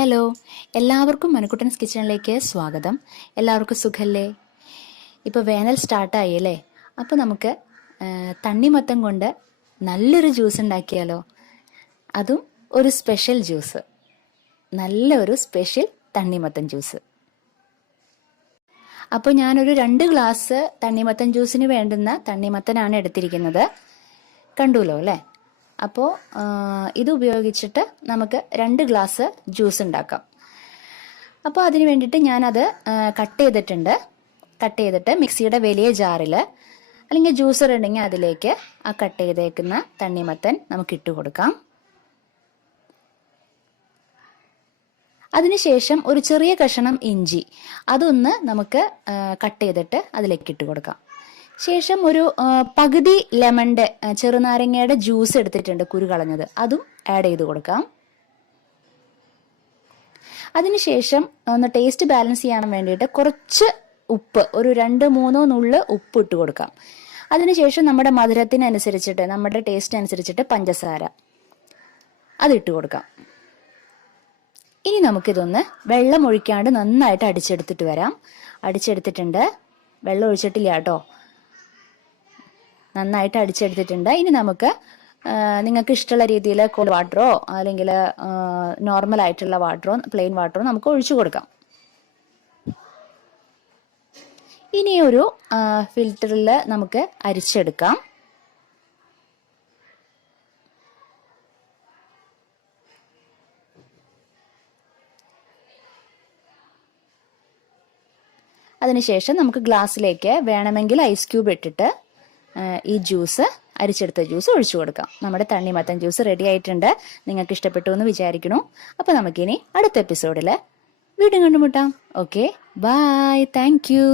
Hello, എല്ലാവർക്കും മനുക്കുട്ടൻസ് കിച്ചണിലേക്ക് സ്വാഗതം. എല്ലാവർക്കും സുഖല്ലേ? ഇപ്പോൾ വേനൽ സ്റ്റാർട്ടായി അല്ലേ? അപ്പോൾ നമുക്ക് തണ്ണിമത്തൻ കൊണ്ട് നല്ലൊരു ജ്യൂസ് ഉണ്ടാക്കിയാലോ? അതും ഒരു സ്പെഷ്യൽ ജ്യൂസ്, നല്ലൊരു സ്പെഷ്യൽ തണ്ണിമത്തൻ ജ്യൂസ്. അപ്പോൾ ഞാനൊരു 2 ഗ്ലാസ് തണ്ണിമത്തൻ ജ്യൂസിന് വേണ്ടുന്ന തണ്ണിമത്തനാണ് എടുത്തിരിക്കുന്നത്. കണ്ടുല്ലോ അല്ലേ? അപ്പോൾ ഇത് ഉപയോഗിച്ചിട്ട് നമുക്ക് 2 ഗ്ലാസ് ജ്യൂസ് ഉണ്ടാക്കാം. അപ്പോൾ അതിന് വേണ്ടിയിട്ട് ഞാനത് കട്ട് ചെയ്തിട്ട് മിക്സിയുടെ വലിയ ജാറിൽ അല്ലെങ്കിൽ ജ്യൂസർ ഉണ്ടെങ്കിൽ അതിലേക്ക് ആ കട്ട് ചെയ്തേക്കുന്ന തണ്ണിമത്തൻ നമുക്ക് ഇട്ട് കൊടുക്കാം. അതിനുശേഷം ഒരു ചെറിയ കഷണം ഇഞ്ചി അതൊന്ന് നമുക്ക് കട്ട് ചെയ്തിട്ട് അതിലേക്ക് ഇട്ട് കൊടുക്കാം. ശേഷം ഒരു പകുതി ലെമണിന്റെ ചെറുനാരങ്ങയുടെ ജ്യൂസ് എടുത്തിട്ടുണ്ട്, കുരു കളഞ്ഞത്, അതും ആഡ് ചെയ്ത് കൊടുക്കാം. അതിനുശേഷം ഒന്ന് ടേസ്റ്റ് ബാലൻസ് ചെയ്യാൻ വേണ്ടിയിട്ട് കുറച്ച് ഉപ്പ്, ഒരു 2-3 നുള്ള് ഉപ്പ് ഇട്ട് കൊടുക്കാം. അതിനുശേഷം നമ്മുടെ മധുരത്തിനനുസരിച്ചിട്ട്, നമ്മുടെ ടേസ്റ്റ് അനുസരിച്ചിട്ട് പഞ്ചസാര അതിട്ട് കൊടുക്കാം. ഇനി നമുക്കിതൊന്ന് വെള്ളം ഒഴിക്കാണ്ട് നന്നായിട്ട് അടിച്ചെടുത്തിട്ട് വരാം. അടിച്ചെടുത്തിട്ടുണ്ട്, വെള്ളം ഒഴിച്ചിട്ടില്ല കേട്ടോ, നന്നായിട്ട് അടിച്ചെടുത്തിട്ടുണ്ട്. ഇനി നമുക്ക് നിങ്ങൾക്ക് ഇഷ്ടമുള്ള രീതിയിൽ കോൾഡ് വാട്ടറോ അല്ലെങ്കിൽ നോർമൽ ആയിട്ടുള്ള വാട്ടറോ പ്ലെയിൻ വാട്ടറോ നമുക്ക് ഒഴിച്ചു കൊടുക്കാം. ഇനി ഒരു ഫിൽറ്ററിൽ നമുക്ക് അരിച്ചെടുക്കാം. അതിനുശേഷം നമുക്ക് ഗ്ലാസ്സിലേക്ക് വേണമെങ്കിൽ ഐസ് ക്യൂബ് ഇട്ടിട്ട് ഈ ജ്യൂസ്, അരിച്ചെടുത്ത ജ്യൂസ് ഒഴിച്ചു കൊടുക്കാം. നമ്മുടെ തണ്ണിമത്തൻ ജ്യൂസ് റെഡി ആയിട്ടുണ്ട്. നിങ്ങൾക്ക് ഇഷ്ടപ്പെട്ടു എന്ന് വിചാരിക്കുന്നു. അപ്പോൾ നമുക്കിനി അടുത്ത എപ്പിസോഡിൽ വീണ്ടും കണ്ടുമുട്ടാം. Okay, bye, thank U.